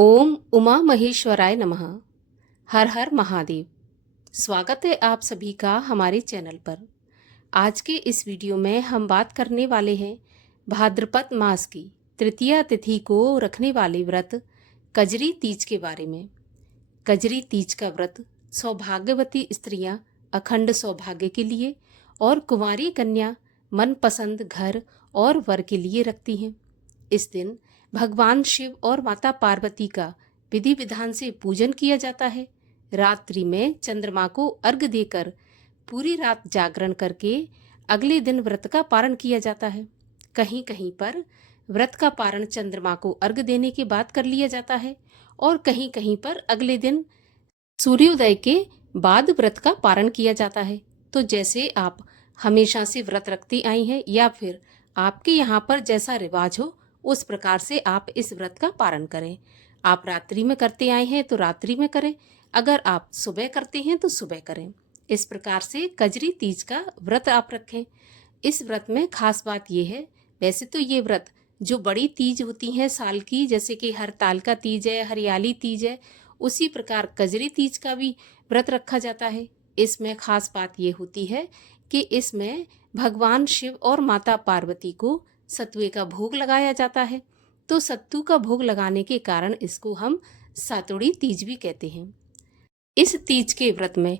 ओम उमा महेश्वराय नमः। हर हर महादेव। स्वागत है आप सभी का हमारे चैनल पर। आज के इस वीडियो में हम बात करने वाले हैं भाद्रपद मास की तृतीया तिथि को रखने वाले व्रत कजरी तीज के बारे में। कजरी तीज का व्रत सौभाग्यवती स्त्रियां अखंड सौभाग्य के लिए और कुंवारी कन्या मनपसंद घर और वर के लिए रखती हैं। इस दिन भगवान शिव और माता पार्वती का विधि विधान से पूजन किया जाता है। रात्रि में चंद्रमा को अर्घ्य देकर पूरी रात जागरण करके अगले दिन व्रत का पारण किया जाता है। कहीं कहीं पर व्रत का पारण चंद्रमा को अर्घ्य देने के बाद कर लिया जाता है और कहीं कहीं पर अगले दिन सूर्योदय के बाद व्रत का पारण किया जाता है। तो जैसे आप हमेशा से व्रत रखती आई हैं या फिर आपके यहाँ पर जैसा रिवाज हो उस प्रकार से आप इस व्रत का पारण करें। आप रात्रि में करते आए हैं तो रात्रि में करें, अगर आप सुबह करते हैं तो सुबह करें। इस प्रकार से कजरी तीज का व्रत आप रखें। इस व्रत में खास बात यह है, वैसे तो ये व्रत जो बड़ी तीज होती हैं साल की, जैसे कि हरतालिका तीज है, हरियाली तीज है, उसी प्रकार कजरी तीज का भी व्रत रखा जाता है। इसमें खास बात ये होती है कि इसमें भगवान शिव और माता पार्वती को सत्तुए का भोग लगाया जाता है। तो सत्तू का भोग लगाने के कारण इसको हम सातुड़ी तीज भी कहते हैं। इस तीज के व्रत में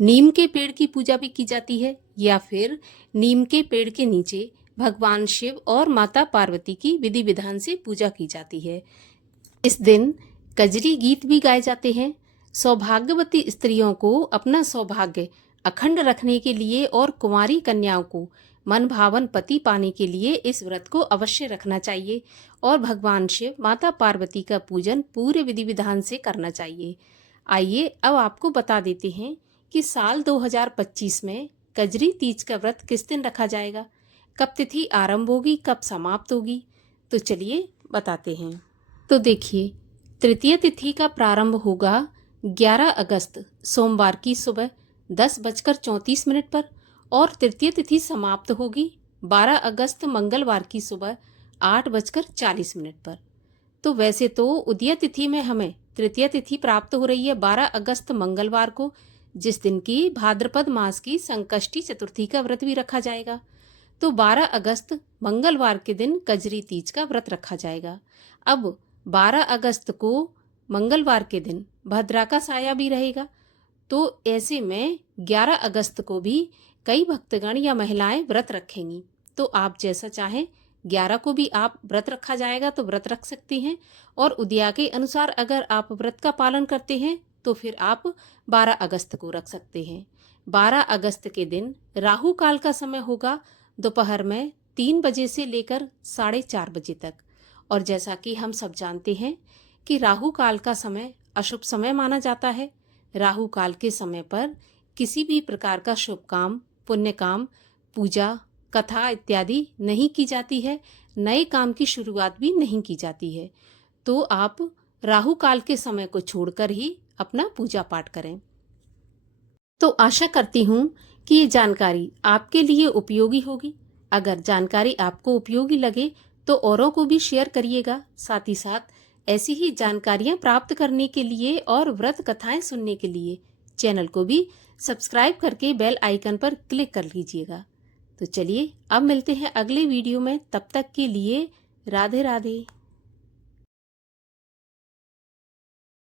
नीम के पेड़ की पूजा भी की जाती है या फिर नीम के पेड़ के नीचे भगवान शिव और माता पार्वती की विधि विधान से पूजा की जाती है। इस दिन कजरी गीत भी गाए जाते हैं। सौभाग्यवती स्त्रियों को अपना सौभाग्य अखंड रखने के लिए और कुंवारी कन्याओं को मन भावन पति पाने के लिए इस व्रत को अवश्य रखना चाहिए और भगवान शिव माता पार्वती का पूजन पूरे विधि विधान से करना चाहिए। आइए अब आपको बता देते हैं कि साल 2025 में कजरी तीज का व्रत किस दिन रखा जाएगा, कब तिथि आरंभ होगी, कब समाप्त होगी। तो चलिए बताते हैं। तो देखिए, तृतीय तिथि का प्रारंभ होगा 11 अगस्त सोमवार की सुबह 10:34 पर और तृतीय तिथि समाप्त होगी 12 अगस्त मंगलवार की सुबह 8:40 पर। तो वैसे तो उदय तिथि में हमें तृतीय तिथि प्राप्त हो रही है 12 अगस्त मंगलवार को, जिस दिन की भाद्रपद मास की संकष्टी चतुर्थी का व्रत भी रखा जाएगा। तो 12 अगस्त मंगलवार के दिन कजरी तीज का व्रत रखा जाएगा। अब 12 अगस्त को मंगलवार के दिन भद्रा का साया भी रहेगा। तो ऐसे में 11 अगस्त को भी कई भक्तगण या महिलाएं व्रत रखेंगी। तो आप जैसा चाहें, 11 को भी आप व्रत रखा जाएगा तो व्रत रख सकती हैं और उदया के अनुसार अगर आप व्रत का पालन करते हैं तो फिर आप 12 अगस्त को रख सकते हैं। 12 अगस्त के दिन राहु काल का समय होगा दोपहर में 3 बजे से लेकर 4:30 बजे तक। और जैसा कि हम सब जानते हैं कि राहु काल का समय अशुभ समय माना जाता है। राहु काल के समय पर किसी भी प्रकार का शुभ काम, पुण्य काम, पूजा, कथा इत्यादि नहीं की जाती है। नए काम की शुरुआत भी नहीं की जाती है। तो आप राहु काल के समय को छोड़कर ही अपना पूजा पाठ करें। तो आशा करती हूँ कि ये जानकारी आपके लिए उपयोगी होगी। अगर जानकारी आपको उपयोगी लगे तो औरों को भी शेयर करिएगा। साथ ही साथ ऐसी ही जानकारियाँ प्राप्त करने के लिए और व्रत कथाएं सुनने के लिए चैनल को भी सब्सक्राइब करके बेल आइकन पर क्लिक कर लीजिएगा। तो चलिए अब मिलते हैं अगले वीडियो में। तब तक के लिए राधे राधे।